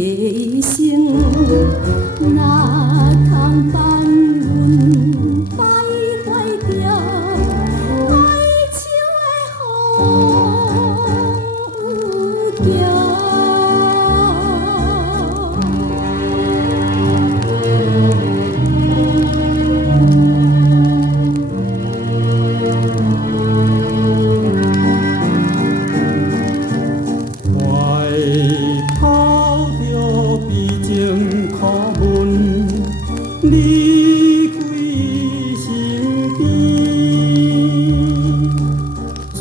一生哪通等阮摆坏掉哀愁的风桥。你归身边，自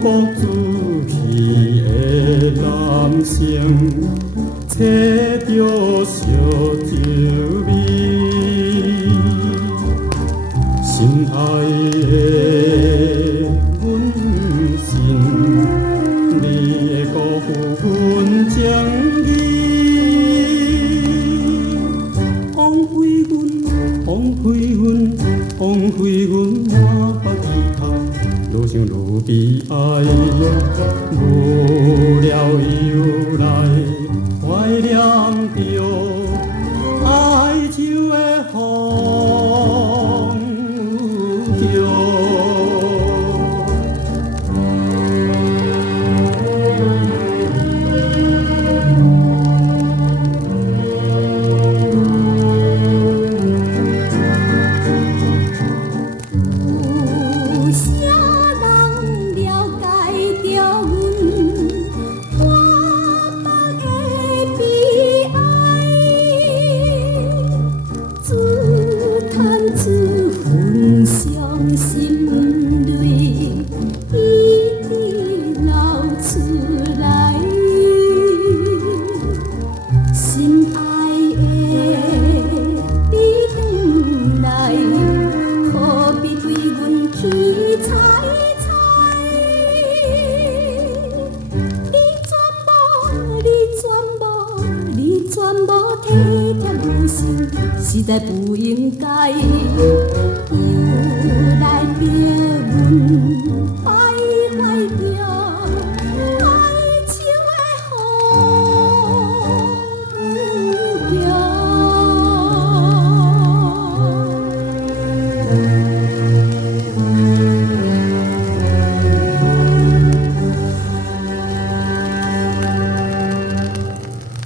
国自弃的男性，找着烧酒味，心爱的阮心，你的辜负阮情义。枉费阮满腹遗憾，愈想愈悲哀，无聊又来怀念着哀愁的风桥。心泪一直流出来，心爱的你回来，何必对阮起猜猜？你全部体贴人心，实在不应该。来叫阮。